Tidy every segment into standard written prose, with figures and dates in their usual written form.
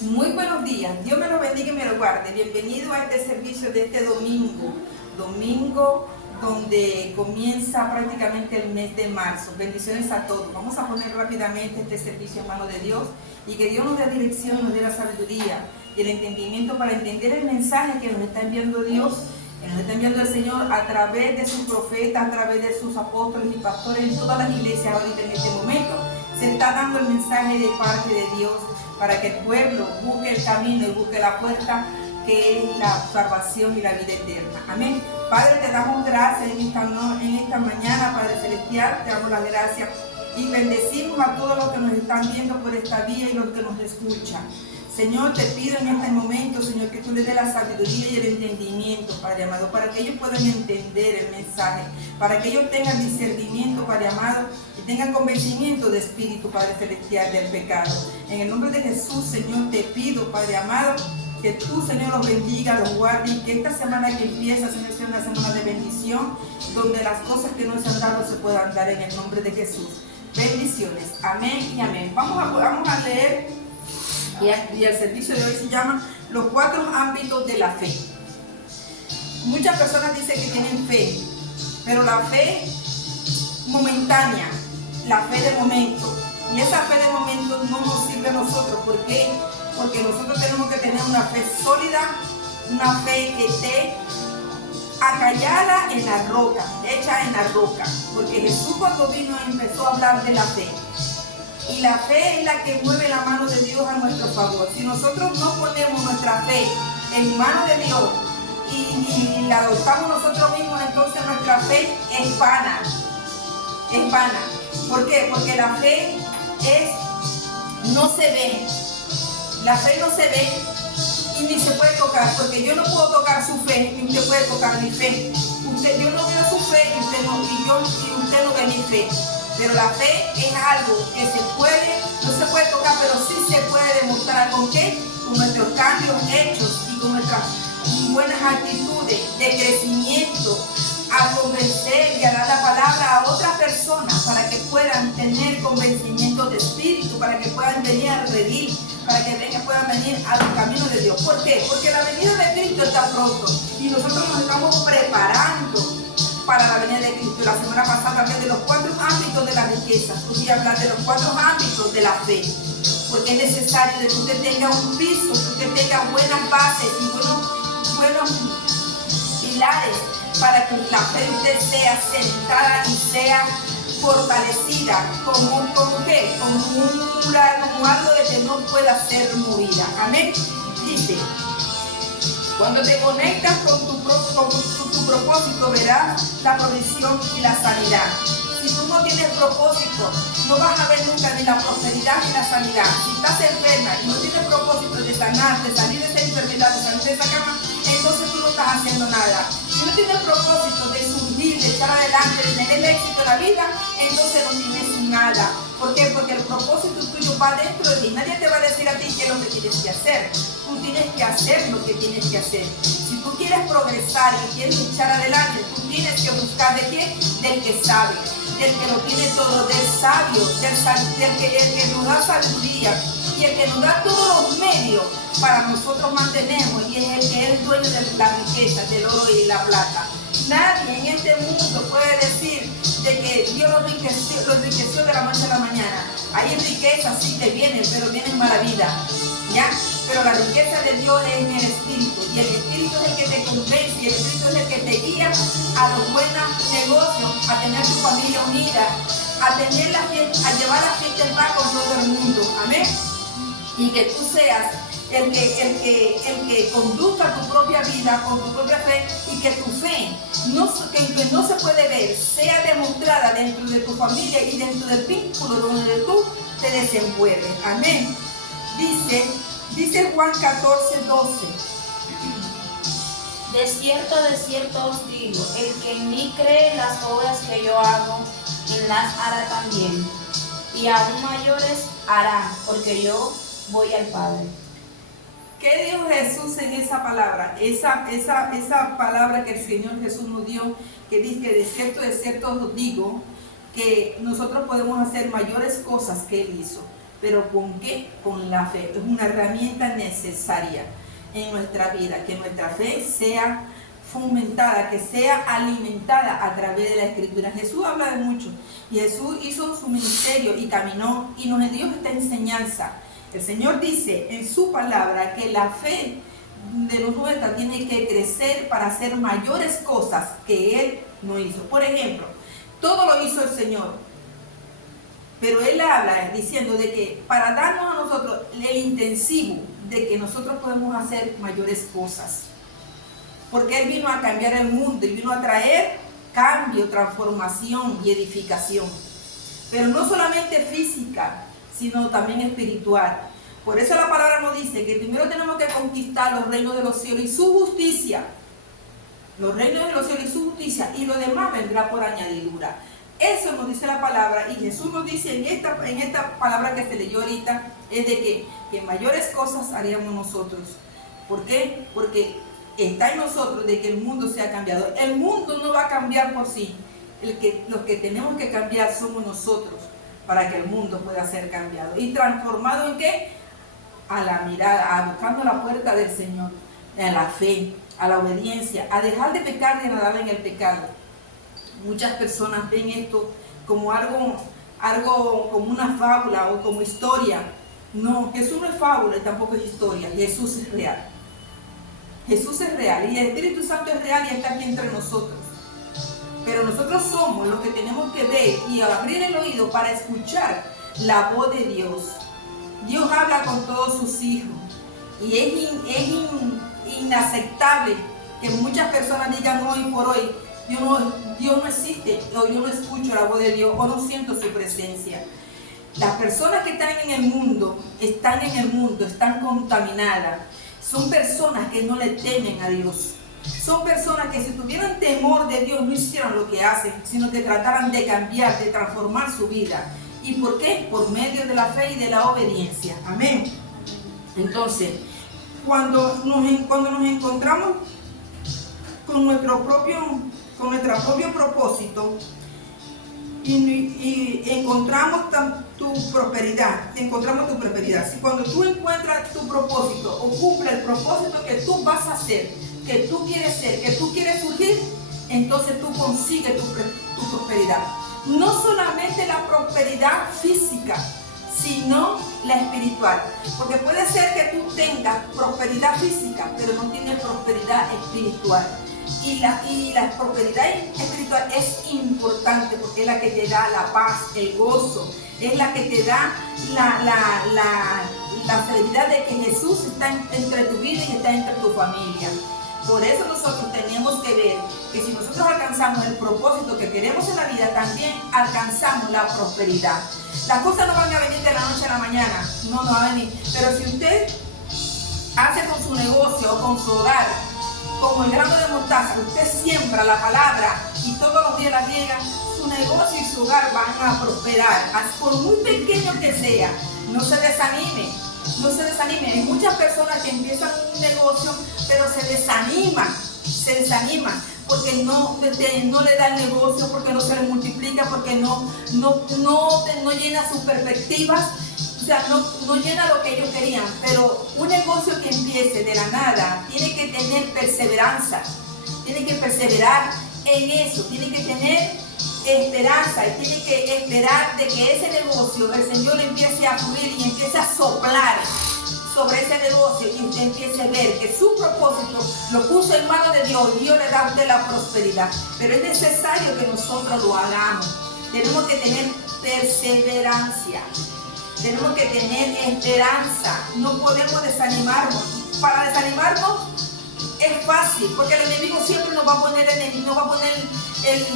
Muy buenos días, Dios me lo bendiga y me lo guarde. Bienvenido a este servicio de este domingo donde comienza prácticamente el mes de marzo. Bendiciones a todos. Vamos a poner rápidamente este servicio en manos de Dios y que Dios nos dé dirección, nos dé la sabiduría y el entendimiento para entender el mensaje que nos está enviando Dios, que nos está enviando el Señor a través de sus profetas, a través de sus apóstoles y pastores en todas las iglesias ahorita en este momento. Se está dando el mensaje de parte de Dios para que el pueblo busque el camino y busque la puerta que es la salvación y la vida eterna. Amén. Padre, te damos gracias en esta mañana, Padre Celestial, te damos las gracias y bendecimos a todos los que nos están viendo por esta vía y los que nos escuchan. Señor, te pido en este momento, Señor, que tú les des la sabiduría y el entendimiento, Padre amado, para que ellos puedan entender el mensaje, para que ellos tengan discernimiento, Padre amado, y tengan convencimiento de espíritu, Padre Celestial, del pecado. En el nombre de Jesús, Señor, te pido, Padre amado, que tú, Señor, los bendiga, los guarde y que esta semana que empieza, Señor, sea una semana de bendición, donde las cosas que no se han dado se puedan dar en el nombre de Jesús. Bendiciones. Amén y amén. Vamos a leer. Y el servicio de hoy se llama Los 4 ámbitos de la fe. Muchas personas dicen que tienen fe, pero la fe momentánea, la fe de momento. Y esa fe de momento no nos sirve a nosotros. ¿Por qué? Porque nosotros tenemos que tener una fe sólida, una fe que esté acallada en la roca, hecha en la roca. Porque Jesús cuando vino empezó a hablar de la fe. Y la fe es la que mueve la mano de Dios a nuestro favor. Si nosotros no ponemos nuestra fe en manos de Dios y la adoptamos nosotros mismos, entonces nuestra fe es vana. Es vana. ¿Por qué? Porque la fe no se ve. La fe no se ve y ni se puede tocar. Porque yo no puedo tocar su fe, ni usted puede tocar mi fe. Yo no veo su fe y usted no ve mi fe. Pero la fe es algo que no se puede tocar, pero sí se puede demostrar. ¿Con qué? Con nuestros cambios hechos y con nuestras buenas actitudes de crecimiento, a convencer y a dar la palabra a otras personas para que puedan tener convencimiento de espíritu, para que puedan venir a redil, para que puedan venir a los caminos de Dios. ¿Por qué? Porque la venida de Cristo está pronto y nosotros nos estamos preparando para la venida de Cristo. La semana pasada hablé de los 4 ámbitos de la riqueza. Hoy hablar de los 4 ámbitos de la fe. Porque es necesario que usted tenga un piso, que usted tenga buenas bases y buenos pilares para que la fe de usted sea sentada y sea fortalecida como ¿qué? Como un mural, como algo de que no pueda ser movida. Amén. Dice: cuando te conectas con tu propósito, verás la provisión y la sanidad. Si tú no tienes propósito, no vas a ver nunca ni la prosperidad ni la sanidad. Si estás enferma y no tienes propósito de sanar, de salir de esa enfermedad, de salir de esa cama, entonces tú no estás haciendo nada. Si no tienes propósito de surgir, de echar adelante, de tener el éxito en la vida, entonces no tienes nada. ¿Por qué? Porque el propósito tuyo va dentro de ti. Nadie te va a decir a ti qué es lo que tienes que hacer. Tú tienes que hacer lo que tienes que hacer. Si tú quieres progresar y quieres echar adelante, tú tienes que buscar ¿de quién? Del que sabe, del que lo tiene todo, del sabio, del que nos da sabiduría y el que nos da todos los medios para nosotros mantenernos, y es el que es dueño de la riqueza, del oro y la plata. Nadie en este mundo puede decir de que Dios lo enriqueció de la noche a la mañana. Hay riquezas sí que vienen, pero vienen mala vida, ¿ya? Pero la riqueza de Dios es en el Espíritu, y el Espíritu es el que te convence, y el Espíritu es el que te guía a los buenos negocios, a tener tu familia unida, a tener la fiesta, a llevar la fiesta en paz con todo el mundo. Amén. Y que tú seas el que conduzca tu propia vida con tu propia fe, y que tu fe que no se puede ver sea demostrada dentro de tu familia y dentro del vínculo donde tú te desenvuelves. Amén. Dice Juan 14:12. De cierto os digo, el que en mí cree, las obras que yo hago, él las hará también, y aún mayores hará, porque yo voy al Padre. ¿Qué dijo Jesús en esa palabra? Esa palabra que el Señor Jesús nos dio, que dice: de cierto os digo, que nosotros podemos hacer mayores cosas que Él hizo. ¿Pero con qué? Con la fe. Es una herramienta necesaria en nuestra vida, que nuestra fe sea fomentada, que sea alimentada a través de la Escritura. Jesús habla de mucho, y Jesús hizo su ministerio y caminó y nos dio esta enseñanza. El Señor dice en su palabra que la fe de los nuestros tiene que crecer para hacer mayores cosas que Él no hizo. Por ejemplo, todo lo hizo el Señor, pero Él habla diciendo de que para darnos a nosotros el intensivo de que nosotros podemos hacer mayores cosas, porque Él vino a cambiar el mundo y vino a traer cambio, transformación y edificación, pero no solamente física, sino también espiritual. Por eso la palabra nos dice que primero tenemos que conquistar los reinos de los cielos y su justicia, los reinos de los cielos y su justicia, y lo demás vendrá por añadidura. Eso nos dice la palabra, y Jesús nos dice en esta palabra que se leyó ahorita, es de que mayores cosas haríamos nosotros. ¿Por qué? Porque está en nosotros de que el mundo sea cambiado. El mundo no va a cambiar por sí. Los que tenemos que cambiar somos nosotros para que el mundo pueda ser cambiado. ¿Y transformado en qué? A la mirada, buscando la puerta del Señor, a la fe, a la obediencia, a dejar de pecar y a nadar en el pecado. Muchas personas ven esto como algo como una fábula o como historia. No, Jesús no es fábula y tampoco es historia. Jesús es real. Jesús es real y el Espíritu Santo es real y está aquí entre nosotros. Pero nosotros somos los que tenemos que ver y abrir el oído para escuchar la voz de Dios. Dios habla con todos sus hijos y es inaceptable que muchas personas digan hoy por hoy, Dios no existe, o yo no escucho la voz de Dios, o no siento su presencia. Las personas que están en el mundo, están contaminadas. Son personas que no le temen a Dios. Son personas que si tuvieran temor de Dios no hicieran lo que hacen, sino que trataran de cambiar, de transformar su vida. ¿Y por qué? Por medio de la fe y de la obediencia. Amén. Entonces, cuando nos encontramos con nuestro propio propósito y encontramos tu prosperidad. Si cuando tú encuentras tu propósito o cumple el propósito que tú vas a hacer, que tú quieres ser, que tú quieres surgir, entonces tú consigues tu prosperidad. No solamente la prosperidad física, sino la espiritual. Porque puede ser que tú tengas prosperidad física, pero no tienes prosperidad espiritual. Y la prosperidad espiritual es importante porque es la que te da la paz, el gozo, es la que te da la seguridad de que Jesús está entre tu vida y está entre tu familia. Por eso nosotros tenemos que ver que si nosotros alcanzamos el propósito que queremos en la vida, también alcanzamos la prosperidad. Las cosas no van a venir de la noche a la mañana, no va a venir. Pero si usted hace con su negocio o con su hogar, como el grano de mostaza, usted siembra la palabra y todos los días la riega, su negocio y su hogar van a prosperar. Por muy pequeño que sea, no se desanime. No se desanime. Hay muchas personas que empiezan un negocio, pero se desaniman porque no le da el negocio, porque no se le multiplica, porque no llena sus perspectivas. O sea, no llena lo que ellos querían, pero un negocio que empiece de la nada tiene que tener perseverancia, tiene que perseverar en eso, tiene que tener esperanza y tiene que esperar de que ese negocio el Señor empiece a fluir y empiece a soplar sobre ese negocio y usted empiece a ver que su propósito lo puso en manos de Dios. Dios le da a usted la prosperidad, pero es necesario que nosotros lo hagamos. Tenemos que tener perseverancia. Tenemos que tener esperanza, no podemos desanimarnos. Para desanimarnos es fácil, porque el enemigo siempre nos va a poner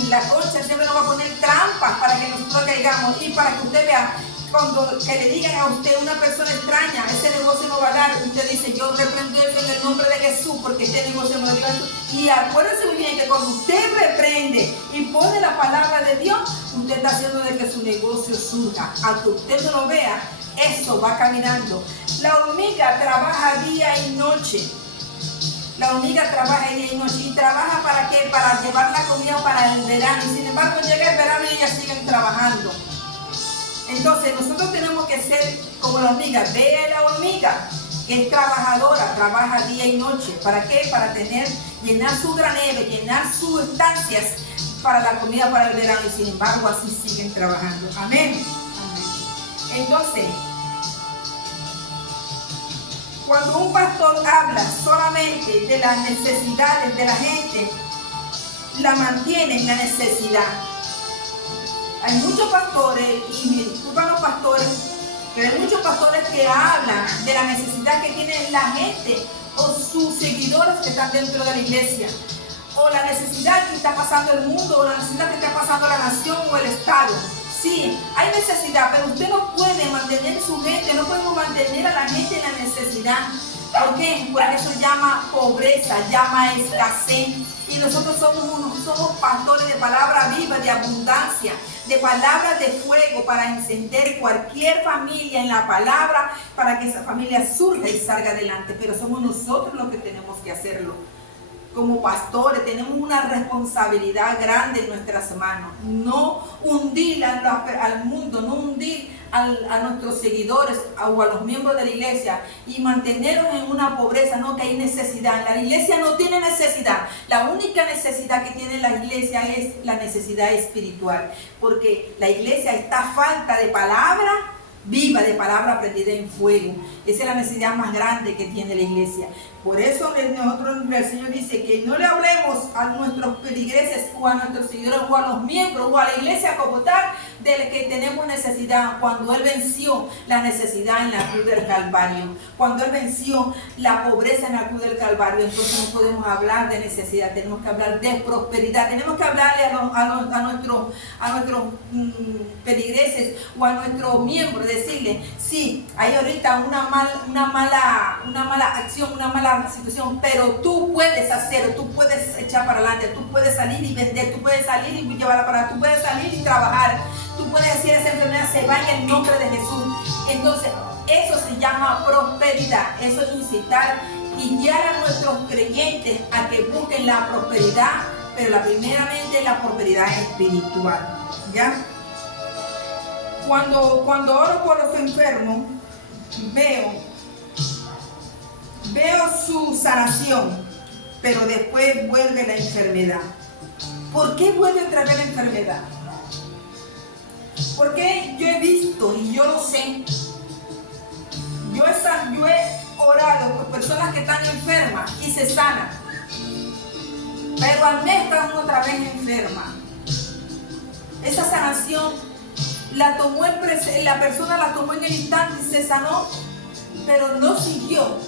la concha, siempre nos va a poner trampas para que nosotros caigamos. Y para que usted vea, cuando que le digan a usted una persona extraña, ese negocio no va a dar, usted dice, yo reprendo eso en el nombre de Jesús, porque este negocio no lo dio Jesús. Y acuérdense muy bien que cuando usted reprende y pone la palabra de Dios, usted está haciendo de que su negocio surja. Aunque usted no lo vea, eso va caminando. La hormiga trabaja día y noche. La hormiga trabaja día y noche. ¿Y trabaja para qué? Para llevar la comida para el verano. Y sin embargo llega el verano y ellas siguen trabajando. Entonces nosotros tenemos que ser como la hormiga. Ve a la hormiga, que es trabajadora, trabaja día y noche. ¿Para qué? Para llenar su granero, llenar sus estancias para la comida para el verano, y sin embargo así siguen trabajando. Amén. Entonces, cuando un pastor habla solamente de las necesidades de la gente, la mantiene en la necesidad. Hay muchos pastores, y me disculpan los pastores, pero hay muchos pastores que hablan de la necesidad que tiene la gente o sus seguidores que están dentro de la iglesia, o la necesidad que está pasando el mundo, o la necesidad que está pasando la nación o el estado. Sí, hay necesidad, pero usted no puede mantener su gente, no podemos mantener a la gente en la necesidad. ¿Por qué? Porque eso llama pobreza, llama escasez. Y nosotros somos pastores de palabra viva, de abundancia, de palabras de fuego para encender cualquier familia en la palabra, para que esa familia surja y salga adelante. Pero somos nosotros los que tenemos que hacerlo. Como pastores tenemos una responsabilidad grande en nuestras manos. No hundir al mundo, no hundir a nuestros seguidores o a los miembros de la iglesia y mantenerlos en una pobreza, no, que hay necesidad. La iglesia no tiene necesidad. La única necesidad que tiene la iglesia es la necesidad espiritual, porque la iglesia está a falta de palabra viva, de palabra prendida en fuego. Esa es la necesidad más grande que tiene la iglesia. Por eso el Señor dice que no le hablemos a nuestros peligreses o a nuestros seguidores o a los miembros o a la iglesia como tal de que tenemos necesidad, cuando Él venció la necesidad en la cruz del Calvario, cuando Él venció la pobreza en la cruz del Calvario. Entonces no podemos hablar de necesidad, tenemos que hablar de prosperidad, tenemos que hablarle a nuestros peligreses o a nuestros miembros, decirle, sí, hay ahorita una mala acción, una mala situación, pero tú puedes hacerlo, tú puedes echar para adelante, tú puedes salir y vender, tú puedes salir y llevarla para, tú puedes salir y trabajar, tú puedes decir esa enfermedad se vaya en nombre de Jesús. Entonces eso se llama prosperidad, eso es incitar y guiar a nuestros creyentes a que busquen la prosperidad, pero primeramente la prosperidad espiritual, ¿ya? Cuando oro por los enfermos, veo su sanación, pero después vuelve la enfermedad. ¿Por qué vuelve otra vez la enfermedad? Porque yo he visto y yo lo sé. Yo he orado por personas que están enfermas y se sanan, pero al mes están otra vez enfermas. Esa sanación la persona la tomó en el instante y se sanó, pero no siguió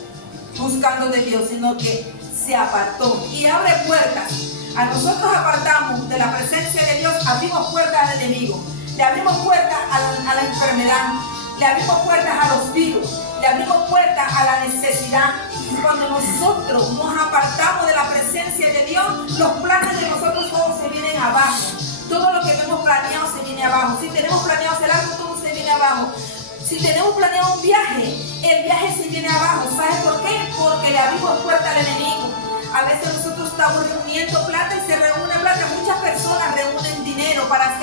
buscando de Dios, sino que se apartó y abre puertas. A nosotros apartamos de la presencia de Dios, abrimos puertas al enemigo, le abrimos puertas a la enfermedad, le abrimos puertas a los virus, le abrimos puertas a la necesidad. Cuando nosotros nos apartamos de la presencia de Dios, los planes de nosotros todos se vienen abajo. Todo lo que hemos planeado se viene abajo. Si tenemos planeado hacer algo, todo se viene abajo. Si tenemos planeado un viaje, el viaje se viene abajo. ¿Sabes por qué? Porque le abrimos puerta al enemigo. A veces nosotros estamos reuniendo plata y se reúne plata. Muchas personas reúnen dinero para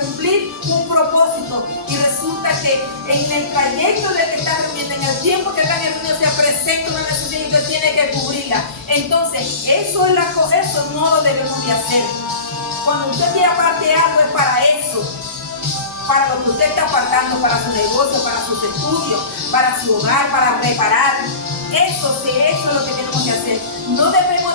cumplir un propósito. Y resulta que en el trayecto del que está reuniendo, en el tiempo que está reuniendo, se presenta una necesidad y usted tiene que cubrirla. Entonces, eso no lo debemos de hacer. Cuando usted quiere aparte algo es para eso, para lo que usted está apartando, para su negocio, para sus estudios, para su hogar, para reparar. Eso es lo que tenemos que hacer. No debemos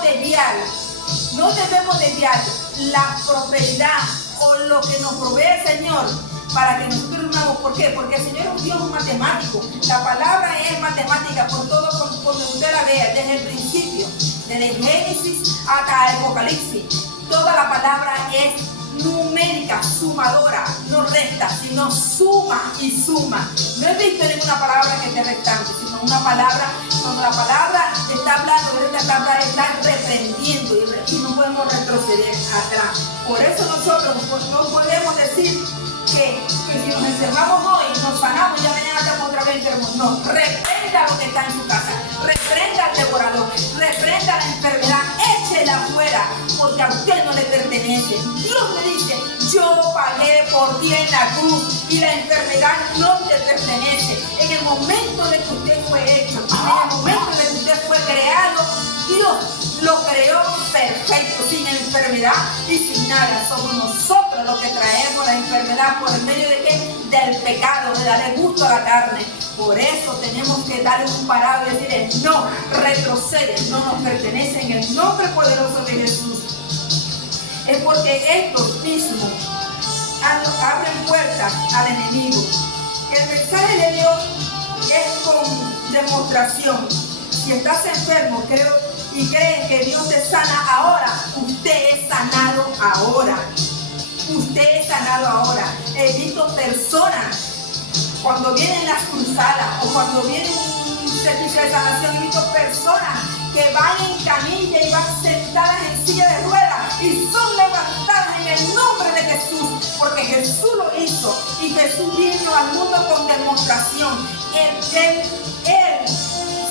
desviar la prosperidad o lo que nos provee el Señor para que nosotros lo hagamos. ¿Por qué? Porque el Señor es un Dios matemático. La palabra es matemática por todo, cuando usted la vea, desde el principio, desde Génesis hasta el Apocalipsis. Toda la palabra es numérica, sumadora, no resta, sino suma y suma. No he visto ninguna palabra que esté restando, sino una palabra, cuando la palabra está hablando, esta palabra está reprendiendo y no podemos retroceder atrás. Por eso nosotros no podemos decir que si nos enfermamos hoy, nos sanamos y ya mañana estamos otra vez enfermos. No, reprenda lo que está en su casa, reprenda al devorador, reprenda la enfermedad, échela afuera, porque porque a usted no le pertenece. Dios le dice, yo pagué por ti en la cruz y la enfermedad no te pertenece. En el momento de que usted fue hecho, en el momento de que usted fue creado, Dios lo creó perfecto, sin enfermedad y sin nada. Somos nosotros los que traemos la enfermedad por medio de ¿qué? Del pecado, de darle gusto a la carne. Por eso tenemos que darle un parado y decirle, no, retrocede, no nos pertenece en el nombre poderoso de Jesús. Es porque estos mismos abren puertas al enemigo. El mensaje de Dios es con demostración. Si estás enfermo, y crees que Dios te sana ahora, usted es sanado ahora. Usted es sanado ahora. He visto personas cuando vienen las cruzadas o cuando viene un servicio de sanación, he visto personas que van en camilla y van sentadas en silla de ruedas y son levantadas en el nombre de Jesús, porque Jesús lo hizo y Jesús vino al mundo con demostración. Él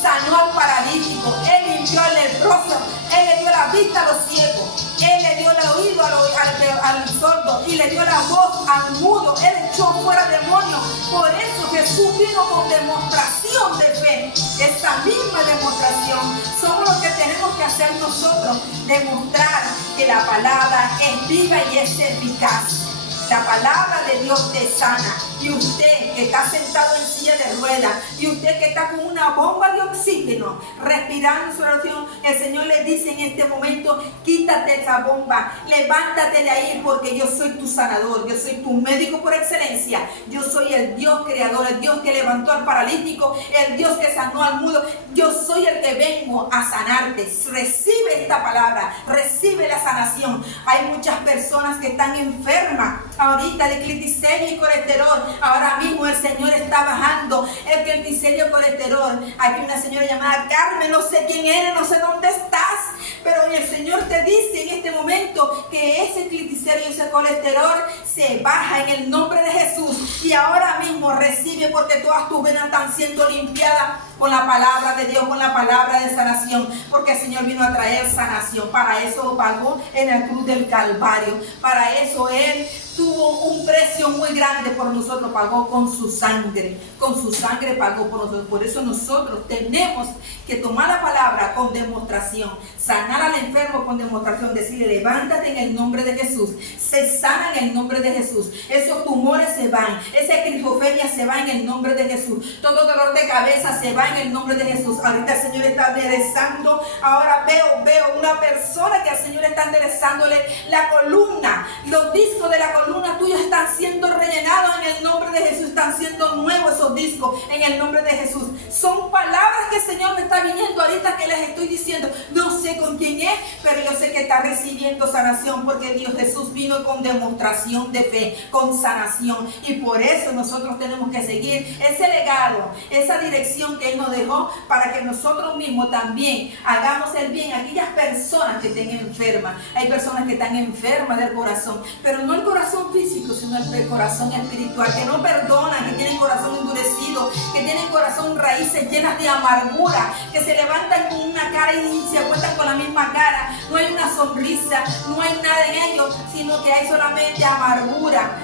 sanó al paralítico, Él limpió al leproso, Él le dio la vista a los ciegos, Él le dio el oído al sordo y le dio la voz al mudo, Él echó fuera demonios. Por eso Jesús vino con demostración de fe. Esa misma demostración somos lo que tenemos que hacer nosotros, demostrar que la palabra es viva y es eficaz. La palabra de Dios te sana. Y usted que está sentado en silla de ruedas, y usted que está con una bomba de oxígeno, respirando su oración, el Señor le dice en este momento, quítate esa bomba, levántate de ahí, porque yo soy tu sanador, yo soy tu médico por excelencia, yo soy el Dios creador, el Dios que levantó al paralítico, el Dios que sanó al mudo, yo soy el que vengo a sanarte. Recibe esta palabra, recibe la sanación. Hay muchas personas que están enfermas ahorita de cliticelia y colesterol. Ahora mismo el Señor está bajando el cliticelia y colesterol. Hay una señora llamada Carmen, no sé quién eres, no sé dónde estás, pero el Señor te dice en este momento que ese cliticelia y ese colesterol se baja en el nombre de Jesús. Y ahora mismo recibe, porque todas tus venas están siendo limpiadas con la palabra de Dios, con la palabra de sanación, porque el Señor vino a traer sanación. Para eso lo pagó en la cruz del Calvario. Para eso Él tuvo un precio muy grande por nosotros, pagó con su sangre pagó por nosotros. Por eso nosotros tenemos que tomar la palabra con demostración, sanar al enfermo con demostración, decirle, levántate en el nombre de Jesús, se sana en el nombre de Jesús, esos tumores se van, esa esquizofrenia se va en el nombre de Jesús, todo dolor de cabeza se va en el nombre de Jesús. Ahorita el Señor está enderezando, ahora veo una persona que al Señor está enderezándole la columna, los discos de la columna tuya están siendo rellenados en el nombre de Jesús, están siendo nuevos esos discos en el nombre de Jesús. Son palabras que el Señor me está viniendo ahorita que les estoy diciendo. No sé con quién es, pero yo sé que está recibiendo sanación, porque Dios Jesús vino con demostración de fe, con sanación, y por eso nosotros tenemos que seguir ese legado, esa dirección que Él nos dejó, para que nosotros mismos también hagamos el bien a aquellas personas que estén enfermas. Hay personas que están enfermas del corazón, pero no el corazón físico, sino el corazón espiritual, que no perdonan, que tienen corazón endurecido, que tienen corazón raíces llenas de amargura, que se levantan con una cara y se acuestan con la misma cara. No hay una sonrisa, no hay nada en ellos, sino que hay solamente amargura.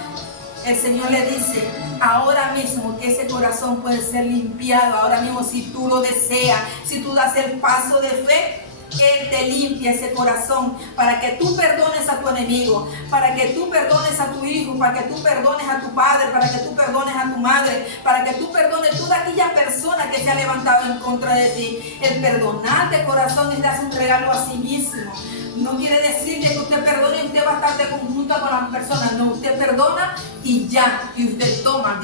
El Señor le dice ahora mismo que ese corazón puede ser limpiado. Ahora mismo, si tú lo deseas, si tú das el paso de fe, Él te limpia ese corazón para que tú perdones a tu enemigo, para que tú perdones a tu hijo, para que tú perdones a tu padre, para que tú perdones a tu madre, para que tú perdones toda aquella persona que se ha levantado en contra de ti. El perdonarte, corazón, es darse un regalo a sí mismo. No quiere decir que usted perdone y usted va a estar de conjunto con las personas. No, usted perdona y ya, y usted toma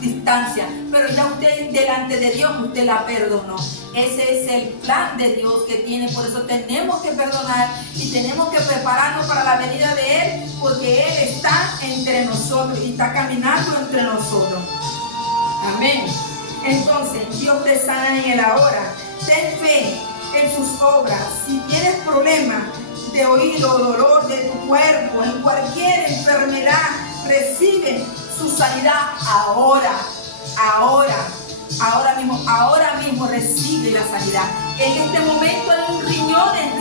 distancia. Pero ya usted delante de Dios, usted la perdonó. Ese es el plan de Dios que tiene. Por eso tenemos que perdonar y tenemos que prepararnos para la venida de Él, porque Él está entre nosotros y está caminando entre nosotros. Amén. Entonces, Dios te sana en el ahora. Ten fe en sus obras. Si tienes problemas de oído, dolor de tu cuerpo, en cualquier enfermedad, recibe su sanidad ahora mismo recibe la sanidad. En este momento hay riñones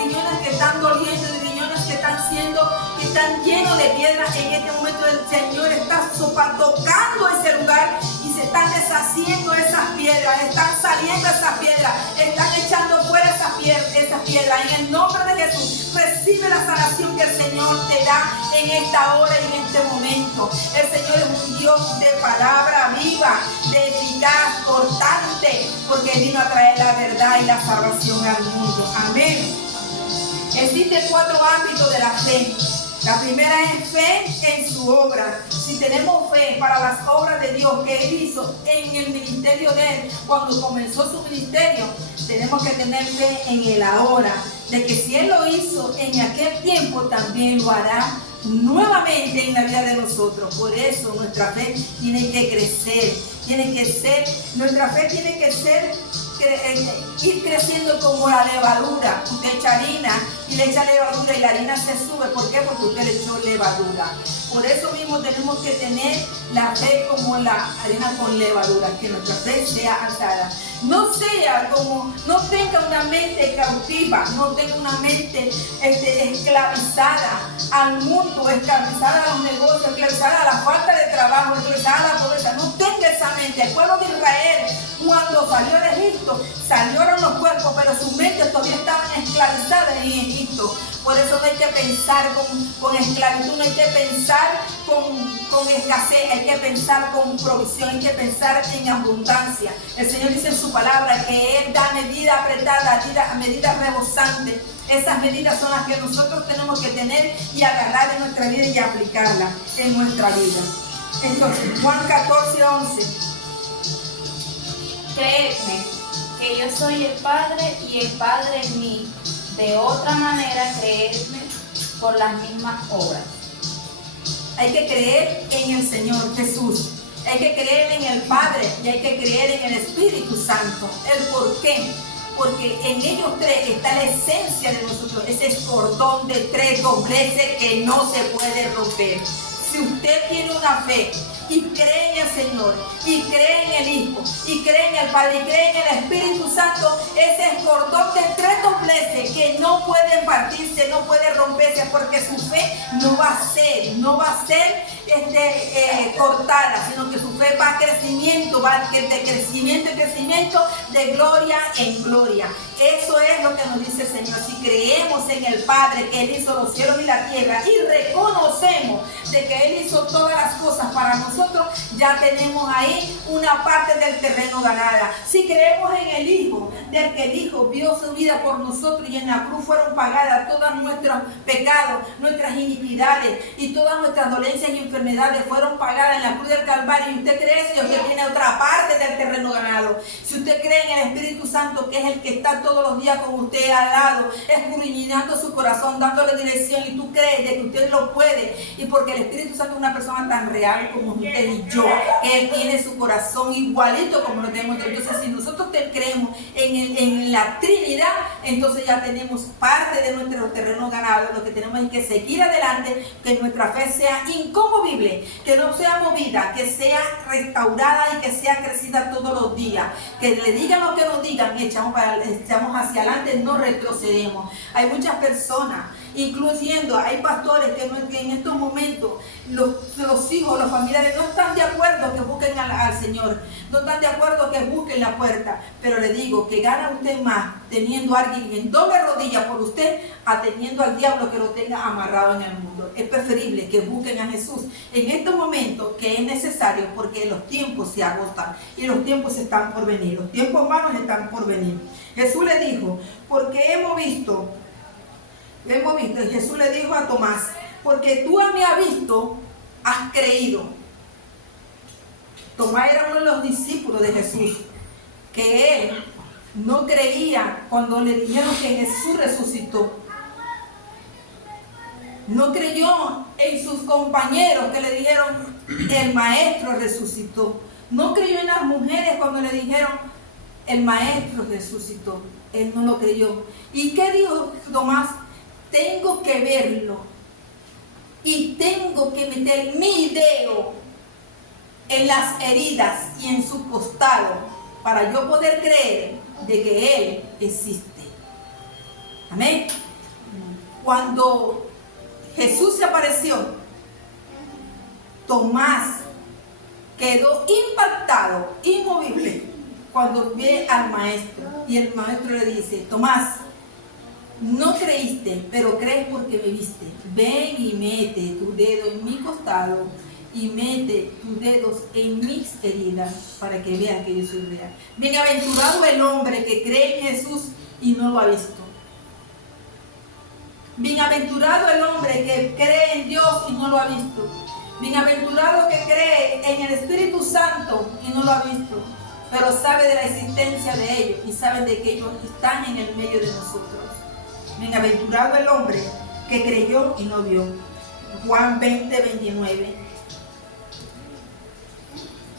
que están doliendo, riñones que que están llenos de piedras. En este momento el Señor está tocando ese lugar y se están deshaciendo esas piedras, están saliendo esas piedras, están echando fuera esas piedras. En el nombre de Jesús, recibe la sanación que el Señor te da en esta hora y en este momento. El Señor es un Dios de palabra viva, de eficaz, cortante, porque vino a traer la verdad y la salvación al mundo. Amén. Existen 4 ámbitos de la fe. La primera es fe en su obra. Si tenemos fe para las obras de Dios que Él hizo en el ministerio de Él, cuando comenzó su ministerio, tenemos que tener fe en el ahora, de que si Él lo hizo en aquel tiempo, también lo hará nuevamente en la vida de nosotros. Por eso nuestra fe tiene que crecer, nuestra fe tiene que ir creciendo como la levadura. Usted echa harina y le echa levadura y la harina se sube. ¿Por qué? Porque usted le echó levadura. Por eso mismo tenemos que tener la fe como la harina con levadura, que nuestra fe sea alzada. No tenga una mente cautiva, no tenga una mente esclavizada al mundo, esclavizada a los negocios, esclavizada a la falta de trabajo, esclavizada a la pobreza. No tenga esa mente. El pueblo de Israel, cuando salió de Egipto, salieron los cuerpos, pero sus mentes todavía estaban esclavizadas en Egipto. Por eso no hay que pensar con esclavitud, no hay que pensar con escasez, hay que pensar con provisión, hay que pensar en abundancia. El Señor dice en su palabra que Él da medida apretada, medida rebosante. Esas medidas son las que nosotros tenemos que tener y agarrar en nuestra vida y aplicarlas en nuestra vida. Entonces, Juan 14:11. Creedme que yo soy el Padre y el Padre en mí. De otra manera, creedme por las mismas obras. Hay que creer en el Señor Jesús. Hay que creer en el Padre y hay que creer en el Espíritu Santo. ¿El por qué? Porque en ellos 3 está la esencia de nosotros. Ese cordón de 3 dobleces que no se puede romper. Si usted tiene una fe y cree en el Señor, y cree en el Hijo, y cree en el Padre, y cree en el Espíritu Santo, ese es cordón de 3 dobleces que no pueden partirse, no puede romperse, porque su fe no va a ser cortada, sino que su fe va a crecimiento, va de crecimiento en crecimiento, de gloria en gloria. Eso es lo que nos dice el Señor. Si creemos en el Padre, que Él hizo los cielos y la tierra, y reconocemos de que Él hizo todas las cosas para nosotros, ya tenemos ahí una parte del terreno ganada. Si creemos en el Hijo, del que el Hijo dio su vida por nosotros y en la cruz fueron pagadas todos nuestros pecados, nuestras iniquidades y todas nuestras dolencias y enfermedades fueron pagadas en la cruz del Calvario, y usted cree eso, usted tiene otra parte del terreno ganado. Si usted cree en el Espíritu Santo, que es el que está todos los días con usted al lado, escudriñando su corazón, dándole dirección, y tú crees de que usted lo puede, y porque el Espíritu Santo es una persona tan real como usted y yo, Él tiene su corazón igualito como lo tenemos. Entonces, si nosotros creemos en la Trinidad, entonces ya tenemos parte de nuestro terreno ganado. Lo que tenemos es que seguir adelante, que nuestra fe sea inconmovible, que no sea movida, que sea restaurada y que sea crecida todos los días. Que le digan lo que nos digan, echamos hacia adelante, no retrocedemos. Hay muchas personas, incluyendo hay pastores que en estos momentos los hijos, los familiares no están de acuerdo que busquen al Señor, no están de acuerdo que busquen la puerta, pero le digo que gana usted más teniendo a alguien en doble rodilla por usted a teniendo al diablo que lo tenga amarrado en el mundo. Es preferible que busquen a Jesús en estos momentos, que es necesario, porque los tiempos se agotan y los tiempos están por venir, los tiempos malos están por venir. Jesús le dijo, porque hemos visto, y Jesús le dijo a Tomás, porque tú me has visto, has creído. Tomás era uno de los discípulos de Jesús, que él no creía cuando le dijeron que Jesús resucitó. No creyó en sus compañeros que le dijeron, el maestro resucitó. No creyó en las mujeres cuando le dijeron, el maestro resucitó. Él no lo creyó. ¿Y qué dijo Tomás? Tengo que verlo y tengo que meter mi dedo en las heridas y en su costado para yo poder creer de que Él existe. Amén. Cuando Jesús se apareció. Tomás quedó impactado, inmovible, cuando ve al maestro. Y el maestro le dice: Tomás, no creíste, pero crees porque me viste. Ven y mete tu dedo en mi costado y mete tus dedos en mis heridas para que veas que yo soy real. Bienaventurado el hombre que cree en Jesús y no lo ha visto. Bienaventurado el hombre que cree en Dios y no lo ha visto. Bienaventurado que cree en el Espíritu Santo y no lo ha visto, pero sabe de la existencia de ellos y sabe de que ellos están en el medio de nosotros. Bienaventurado el hombre que creyó y no vio. Juan 20:29.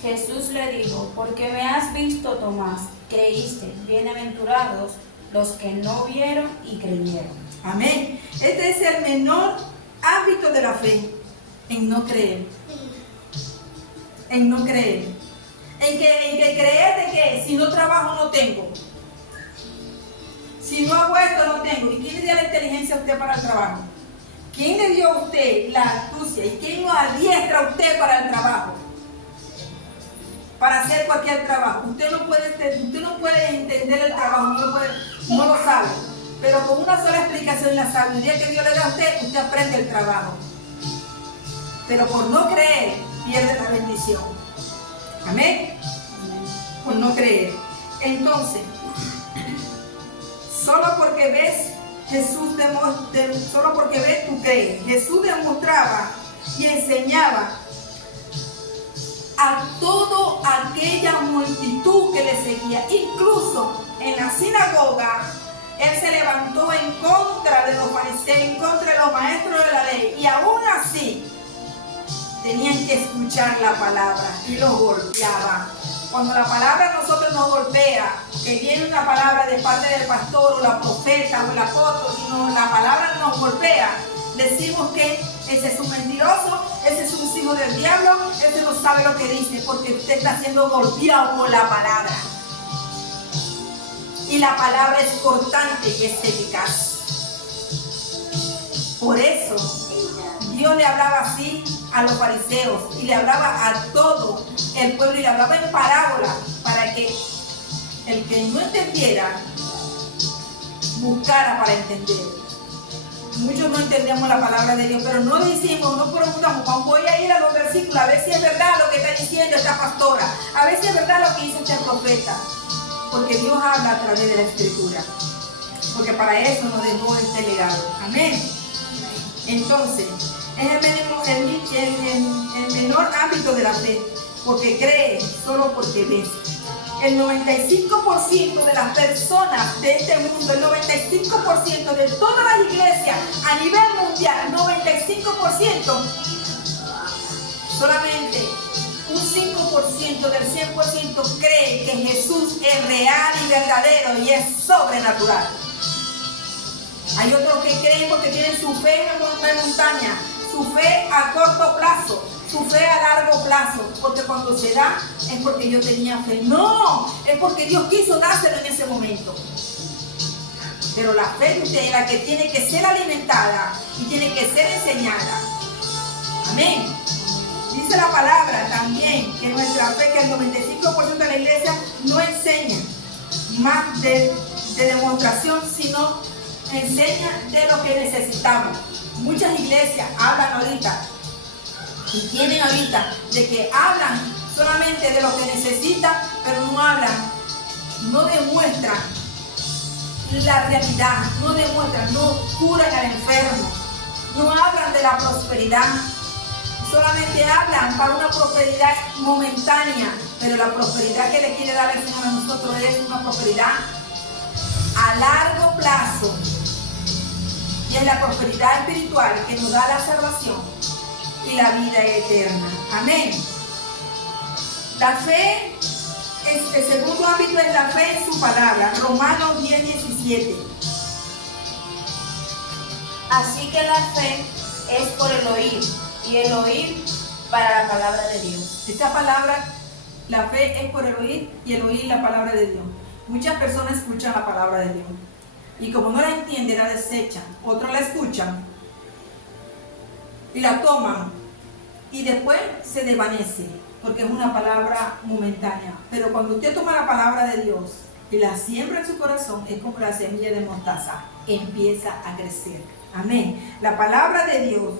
Jesús le dijo: porque me has visto, Tomás, creíste. Bienaventurados los que no vieron y creyeron. Amén. Este es el menor ámbito de la fe, en no creer. En no creer. En que creer de que si no trabajo no tengo. Si no hago esto no tengo. ¿Y quién le dio la inteligencia a usted para el trabajo? ¿Quién le dio a usted la astucia? ¿Y quién lo adiestra a usted para el trabajo? Para hacer cualquier trabajo. Usted no puede entender el trabajo, no lo sabe. Pero con una sola explicación, la sabiduría que Dios le da a usted, usted aprende el trabajo. Pero por no creer, pierde la bendición. Amén. Por no creer. Entonces, solo porque ves, solo porque ves, tú crees. Jesús demostraba y enseñaba a toda aquella multitud que le seguía. Incluso en la sinagoga, Él se levantó en contra de los fariseos, en contra de los maestros de la ley. Y aún así, tenían que escuchar la palabra y los golpeaban. Cuando la palabra a nosotros nos golpea, que viene una palabra de parte del pastor o la profeta o el apóstol, y la palabra nos golpea, decimos que ese es un mentiroso, ese es un hijo del diablo, ese no sabe lo que dice, porque usted está siendo golpeado por la palabra. Y la palabra es cortante y es eficaz. Por eso Dios le hablaba así a los fariseos y le hablaba a todo el pueblo y le hablaba en parábola para que el que no entendiera buscara para entender. Muchos no entendemos la palabra de Dios, pero no decimos, no preguntamos: voy a ir a los versículos a ver si es verdad lo que está diciendo esta pastora, a ver si es verdad lo que dice este profeta, porque Dios habla a través de la Escritura, porque para eso nos dejó este legado. Amén. Entonces, es el menor ámbito de la fe, porque cree solo porque ves. El 95% de las personas de este mundo, el 95% de todas las iglesias a nivel mundial, 95%, solamente un 5% del 100% cree que Jesús es real y verdadero y es sobrenatural. Hay otros que creen porque tienen su fe en montaña, su fe a corto plazo, su fe a largo plazo, porque cuando se da es porque yo tenía fe. No, es porque Dios quiso dárselo en ese momento. Pero la fe de usted es la que tiene que ser alimentada y tiene que ser enseñada. Amén. Dice la palabra también que nuestra fe, que el 95% de la iglesia no enseña más de demostración, sino enseña de lo que necesitamos. Muchas iglesias hablan ahorita y tienen ahorita de que hablan solamente de lo que necesitan, pero no hablan, no demuestran la realidad, no demuestran, no curan al enfermo, no hablan de la prosperidad, solamente hablan para una prosperidad momentánea, pero la prosperidad que le quiere dar el Señor a nosotros es una prosperidad a largo plazo, y es la prosperidad espiritual que nos da la salvación y la vida eterna. Amén. La fe, el segundo ámbito es la fe en su palabra. Romanos 10:17. Así que la fe es por el oír, y el oír para la palabra de Dios. Esta palabra, la fe es por el oír y el oír la palabra de Dios. Muchas personas escuchan la palabra de Dios y como no la entienden, la desechan. Otros la escuchan y la toman y después se desvanece, porque es una palabra momentánea. Pero cuando usted toma la palabra de Dios y la siembra en su corazón, es como la semilla de mostaza, empieza a crecer. Amén. La palabra de Dios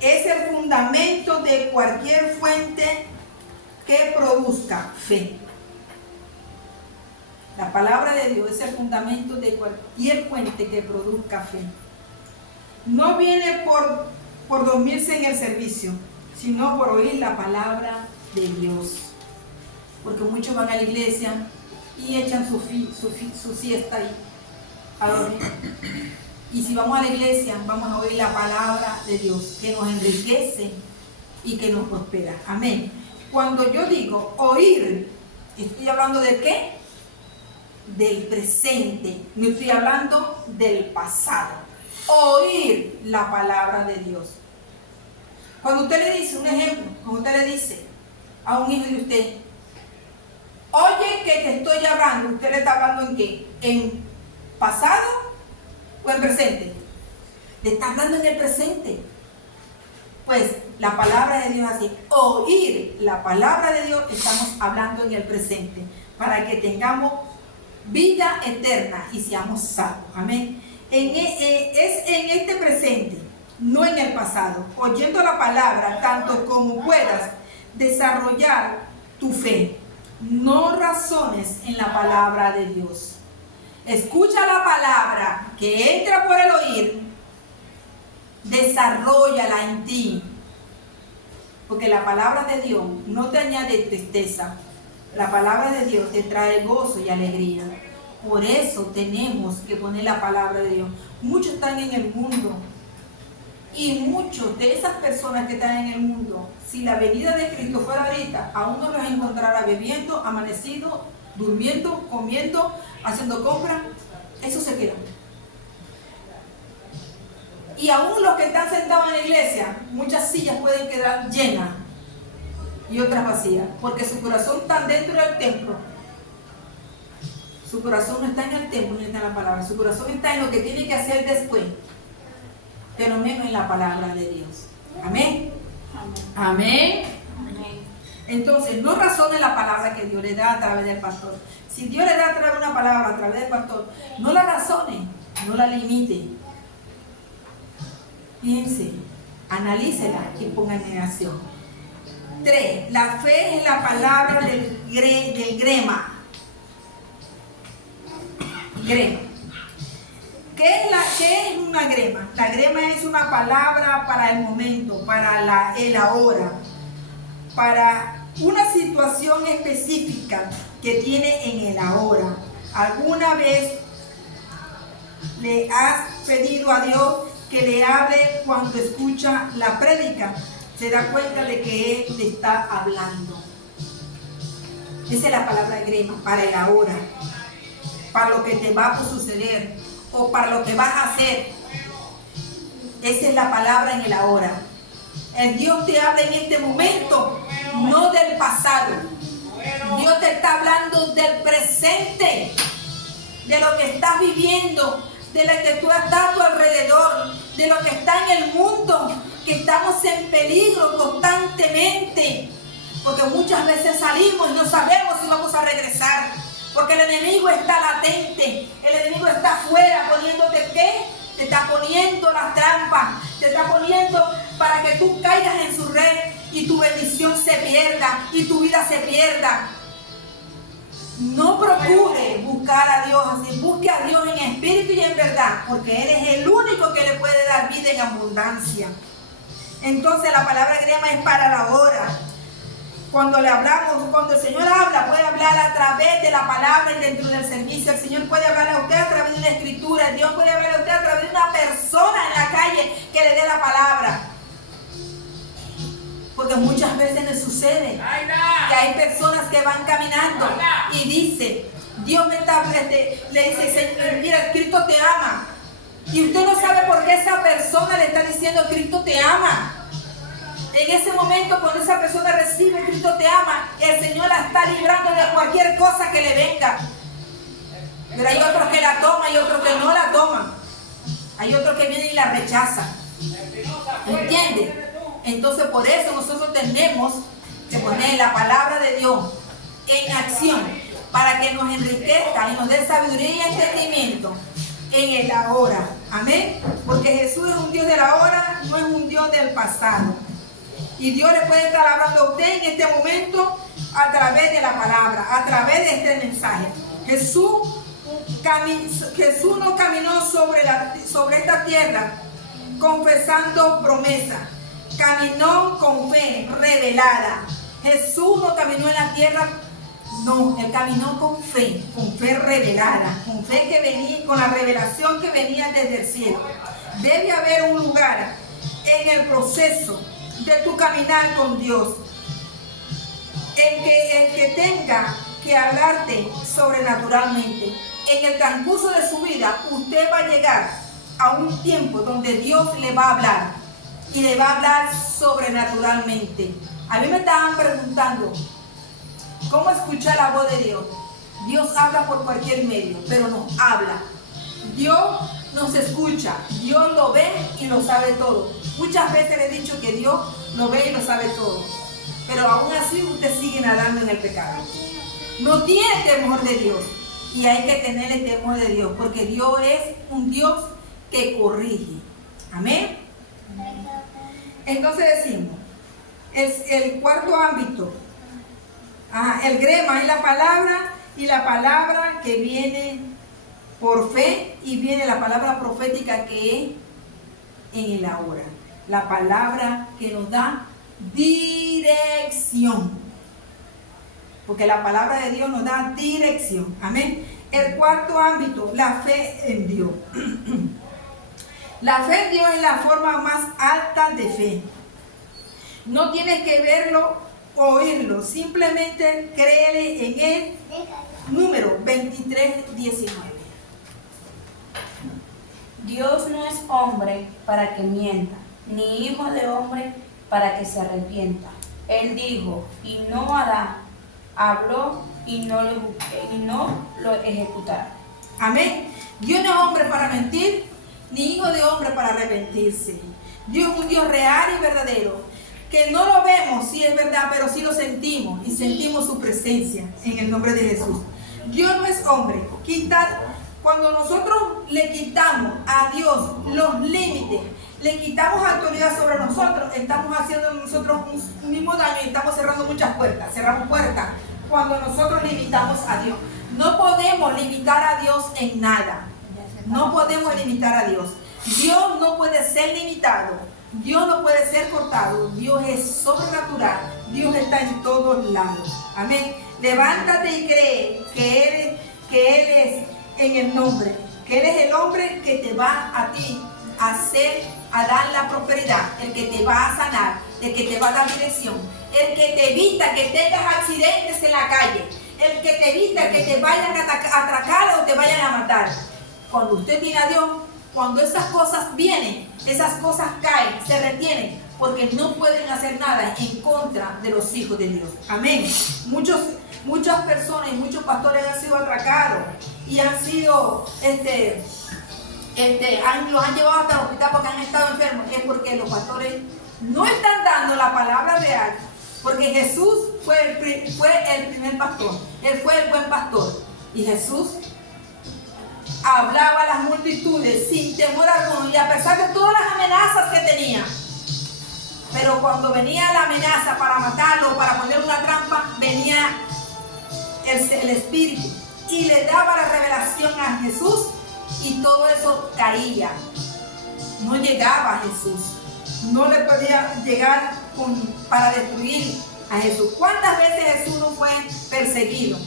es el fundamento de cualquier fuente que produzca fe. La palabra de Dios es el fundamento de cualquier fuente que produzca fe. No viene por dormirse en el servicio, sino por oír la palabra de Dios. Porque muchos van a la iglesia y echan su siesta ahí a dormir. Y si vamos a la iglesia, vamos a oír la palabra de Dios, que nos enriquece y que nos prospera. Amén. Cuando yo digo oír, ¿estoy hablando de qué? Del presente, no estoy hablando del pasado. Oír la palabra de Dios. Cuando usted le dice, un ejemplo, cuando usted le dice a un hijo de usted, oye que te estoy hablando, ¿usted le está hablando en qué? ¿En pasado o en presente? Le está hablando en el presente. Pues la palabra de Dios así, oír la palabra de Dios, estamos hablando en el presente, para que tengamos vida eterna y seamos salvos. Amén. Es en este presente, no en el pasado. Oyendo la palabra, tanto como puedas desarrollar tu fe. No razones en la palabra de Dios. Escucha la palabra que entra por el oír, desarróllala en ti. Porque la palabra de Dios no te añade tristeza. La palabra de Dios te trae gozo y alegría. Por eso tenemos que poner la palabra de Dios. Muchos están en el mundo. Y muchos de esas personas que están en el mundo, si la venida de Cristo fuera ahorita, aún no los encontrará bebiendo, amanecido, durmiendo, comiendo, haciendo compras. Eso se queda. Y aún los que están sentados en la iglesia, muchas sillas pueden quedar llenas y otras vacías, porque su corazón está dentro del templo. Su corazón no está en el templo ni está en la palabra. Su corazón está en lo que tiene que hacer después, pero menos en la palabra de Dios. Amén. Amén. Amén. Entonces, no razone la palabra que Dios le da a través del pastor. Si Dios le da a través de una palabra a través del pastor, no la razone, no la limite. Piense, analícela y ponga en acción. 3. La fe es la palabra del grema. Grema. ¿Qué es una grema? La grema es una palabra para el momento, para el ahora, para una situación específica que tiene en el ahora. ¿Alguna vez le has pedido a Dios que le hable cuando escucha la prédica? Se da cuenta de que Él le está hablando. Esa es la palabra grema, para el ahora, para lo que te va a suceder o para lo que vas a hacer. Esa es la palabra en el ahora. El Dios te habla en este momento, no del pasado. Dios te está hablando del presente, de lo que estás viviendo, de lo que tú estás a tu alrededor, de lo que está en el mundo, que estamos en peligro constantemente, porque muchas veces salimos y no sabemos si vamos a regresar, porque el enemigo está latente, el enemigo está afuera poniéndote ¿qué? Te está poniendo las trampas, te está poniendo para que tú caigas en su red y tu bendición se pierda y tu vida se pierda. No procure buscar a Dios así, busque a Dios en espíritu y en verdad, porque Él es el único que le puede dar vida en abundancia. Entonces la palabra grema es para la hora. Cuando le hablamos, cuando el Señor habla, puede hablar a través de la palabra y dentro del servicio. El Señor puede hablar a usted a través de la escritura. Dios puede hablar a usted a través de una persona en la calle que le dé la palabra. Porque muchas veces le sucede que hay personas que van caminando y dicen, Dios me está hablando, le dice, Señor, mira, Cristo te ama. Y usted no sabe por qué esa persona le está diciendo, Cristo te ama. En ese momento, cuando esa persona recibe Cristo te ama, el Señor la está librando de cualquier cosa que le venga. Pero hay otros que la toman y otros que no la toman. Hay otros que vienen y la rechazan. ¿Entiendes? Entonces por eso nosotros tenemos que poner la palabra de Dios en acción para que nos enriquezca y nos dé sabiduría y entendimiento en el ahora. Amén. Porque Jesús es un Dios del ahora, no es un Dios del pasado. Y Dios le puede estar hablando a usted en este momento a través de la palabra, a través de este mensaje. Jesús no caminó sobre esta tierra confesando promesas. Caminó con fe revelada. Jesús no caminó en la tierra, no, él caminó con fe revelada, con fe que venía, con la revelación que venía desde el cielo. Debe haber un lugar en el proceso de tu caminar con Dios, el que tenga que hablarte sobrenaturalmente. En el transcurso de su vida, usted va a llegar a un tiempo donde Dios le va a hablar y le va a hablar sobrenaturalmente. A mí me estaban preguntando, ¿cómo escuchar la voz de Dios? Dios habla por cualquier medio, pero nos habla. Dios nos escucha, Dios lo ve y lo sabe todo. Muchas veces le he dicho que Dios lo ve y lo sabe todo, pero aún así usted sigue nadando en el pecado. No tiene temor de Dios y hay que tener el temor de Dios, porque Dios es un Dios que corrige. Amén. Entonces decimos, el cuarto ámbito, el grema es la palabra, y la palabra que viene por fe, y viene la palabra profética que es en el ahora. La palabra que nos da dirección. Porque la palabra de Dios nos da dirección. Amén. El cuarto ámbito, la fe en Dios. La fe en Dios es la forma más alta de fe. No tienes que verlo o oírlo, simplemente créele en él. Número 23:19. Dios no es hombre para que mienta, ni hijo de hombre para que se arrepienta. Él dijo y no hará, habló y no lo ejecutará. Amén. Dios no es hombre para mentir, ni hijo de hombre para arrepentirse. Dios es un Dios real y verdadero, que no lo vemos, sí es verdad, pero sí lo sentimos, y sentimos su presencia en el nombre de Jesús. Dios no es hombre. Cuando nosotros le quitamos a Dios los límites, le quitamos autoridad sobre nosotros, estamos haciendo nosotros un mismo daño y estamos cerrando muchas puertas. Cerramos puertas cuando nosotros limitamos a Dios. No podemos limitar a Dios en nada. No podemos limitar a Dios. Dios no puede ser limitado. Dios no puede ser cortado. Dios es sobrenatural. Dios está en todos lados. Amén. Levántate y cree que Él es en el nombre. Que Él es el hombre que te va a ti a dar la prosperidad. El que te va a sanar. El que te va a dar dirección. El que te evita que tengas accidentes en la calle. El que te evita que te vayan a atracar o te vayan a matar. Cuando usted tiene a Dios, cuando esas cosas vienen, esas cosas caen, se retienen, porque no pueden hacer nada en contra de los hijos de Dios. Amén. Muchas personas y muchos pastores han sido atracados y han sido, los han llevado hasta el hospital porque han estado enfermos. Es porque los pastores no están dando la palabra real, porque Jesús fue el primer pastor. Él fue el buen pastor. Y Jesús hablaba a las multitudes sin temor alguno, y a pesar de todas las amenazas que tenía. Pero cuando venía la amenaza para matarlo, para ponerle una trampa, venía el Espíritu y le daba la revelación a Jesús, y todo eso caía. No llegaba a Jesús. No le podía llegar para destruir a Jesús. ¿Cuántas veces Jesús no fue perseguido?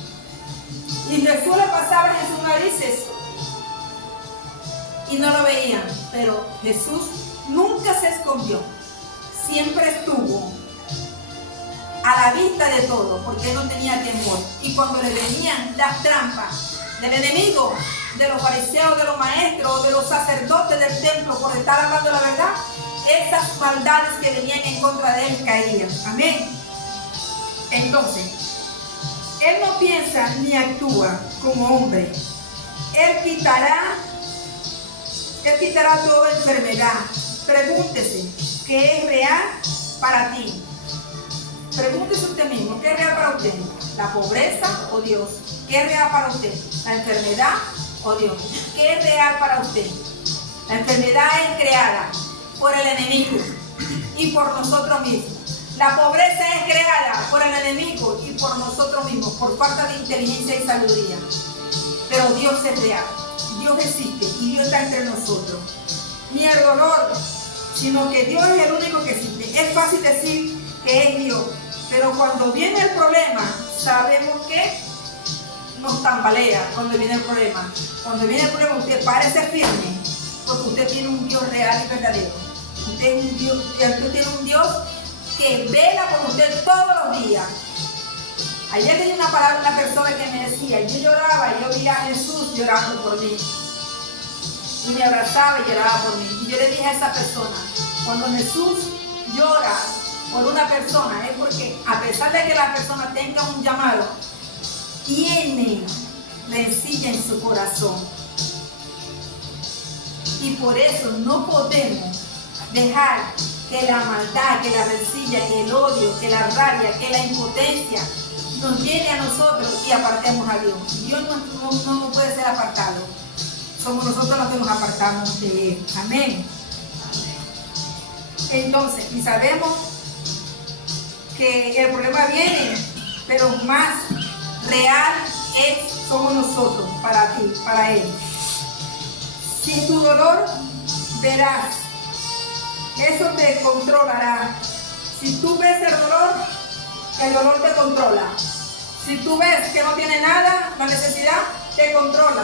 Y Jesús le pasaba en sus narices y no lo veían, pero Jesús nunca se escondió, siempre estuvo a la vista de todo, porque él no tenía temor. Y cuando le venían las trampas del enemigo, de los fariseos, de los maestros, de los sacerdotes del templo, por estar hablando la verdad, esas maldades que venían en contra de él caían. Amén. Entonces, él no piensa ni actúa como hombre. Él quitará toda enfermedad, Pregúntese, ¿qué es real para ti? Pregúntese usted mismo, ¿qué es real para usted? ¿La pobreza o Dios? ¿Qué es real para usted? ¿La enfermedad o Dios? ¿Qué es real para usted? La enfermedad es creada por el enemigo y por nosotros mismos. La pobreza es creada por el enemigo y por nosotros mismos, por falta de inteligencia y sabiduría. Pero Dios es real, Dios existe y Dios está entre nosotros. Ni el dolor, sino que Dios es el único que existe. Es fácil decir que es Dios, pero cuando viene el problema, sabemos que nos tambalea cuando viene el problema. Cuando viene el problema, usted parece firme, porque usted tiene un Dios real y verdadero. Usted tiene un Dios que vela por usted todos los días. Ayer tenía una persona que me decía, yo lloraba y yo veía a Jesús llorando por mí. Y me abrazaba y lloraba por mí. Y yo le dije a esa persona, cuando Jesús llora por una persona, es porque a pesar de que la persona tenga un llamado, tiene rencilla en su corazón. Y por eso no podemos dejar que la maldad, que la rencilla, que el odio, que la rabia, que la impotencia nos llene a nosotros y apartemos a Dios. Dios no puede ser apartado. Somos nosotros los que nos apartamos de Él. Amén. Entonces, y sabemos que el problema viene, pero más real somos nosotros para ti, para Él. Sin tu dolor verás, eso te controlará. Si tú ves el dolor te controla. Si tú ves que no tiene nada, la necesidad te controla.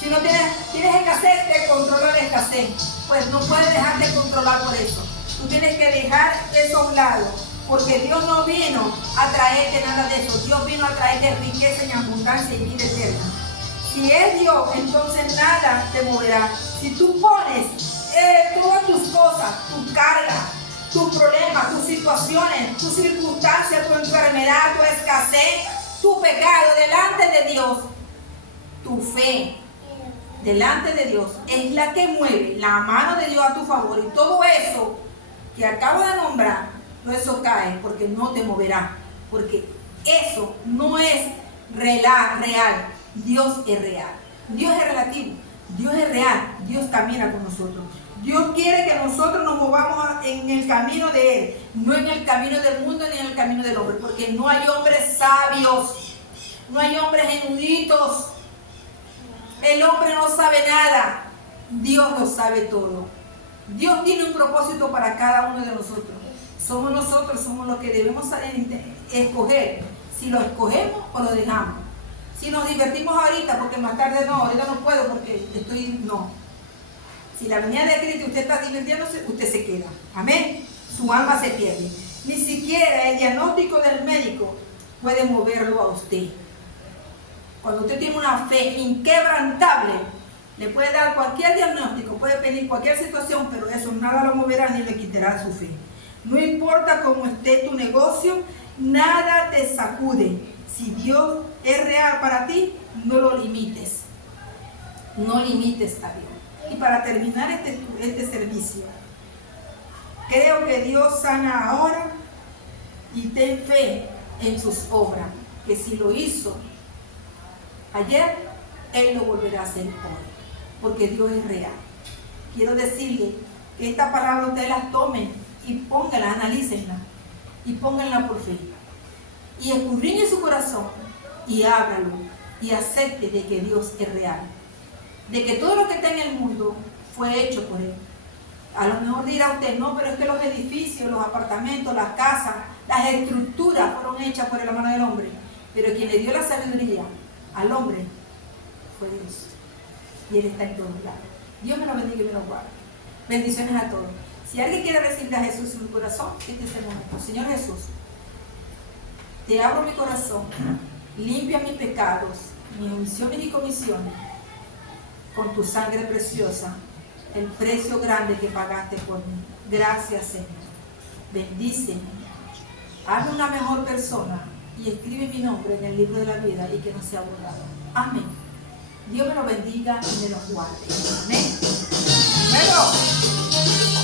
Si no tienes escasez, te controla la escasez. Pues no puedes dejarte controlar por eso. Tú tienes que dejar eso a un lado, porque Dios no vino a traerte nada de eso. Dios vino a traerte riqueza en abundancia y vida eterna. Si es Dios, entonces nada te moverá. Si tú pones todas tus cosas, tu carga, tus problemas, tus situaciones, tus circunstancias, tu enfermedad, tu escasez, tu pecado delante de Dios, tu fe delante de Dios es la que mueve la mano de Dios a tu favor, y todo eso que acabo de nombrar, todo eso cae porque no te moverá, porque eso no es real. Dios es real, Dios es relativo, Dios es real, Dios camina con nosotros. Dios quiere que nosotros nos movamos en el camino de Él, no en el camino del mundo ni en el camino del hombre, porque no hay hombres sabios, no hay hombres eruditos. El hombre no sabe nada, Dios lo sabe todo. Dios tiene un propósito para cada uno de nosotros. Somos nosotros, somos los que debemos escoger si lo escogemos o lo dejamos. Si nos divertimos ahorita, porque más tarde no, ahorita no puedo porque no. Si la venida de Cristo usted está divirtiéndose, usted se queda. Amén. Su alma se pierde. Ni siquiera el diagnóstico del médico puede moverlo a usted. Cuando usted tiene una fe inquebrantable, le puede dar cualquier diagnóstico, puede pedir cualquier situación, pero eso nada lo moverá ni le quitará su fe. No importa cómo esté tu negocio, nada te sacude. Si Dios es real para ti, no lo limites. No limites a Dios. Y para terminar este servicio, creo que Dios sana ahora, y ten fe en sus obras, que si lo hizo ayer, Él lo volverá a hacer hoy, porque Dios es real. Quiero decirle que esta palabra ustedes las tomen y pónganla, analícenla y pónganla por fe. Y escudriñe su corazón y ábralo y acepte de que Dios es real. De que todo lo que está en el mundo fue hecho por Él. A lo mejor dirá usted, no, pero es que los edificios, los apartamentos, las casas, las estructuras fueron hechas por la mano del hombre. Pero quien le dio la sabiduría al hombre fue Dios. Y Él está en todos lados. Dios me lo bendiga y me lo guarde. Bendiciones a todos. Si alguien quiere recibir a Jesús en su corazón, este es el momento. Señor Jesús, te abro mi corazón, limpia mis pecados, mis omisiones y comisiones, con tu sangre preciosa, el precio grande que pagaste por mí. Gracias, Señor. Bendíceme. Hazme una mejor persona y escribe mi nombre en el libro de la vida y que no sea borrado. Amén. Dios me lo bendiga y me lo guarde. Amén. Luego.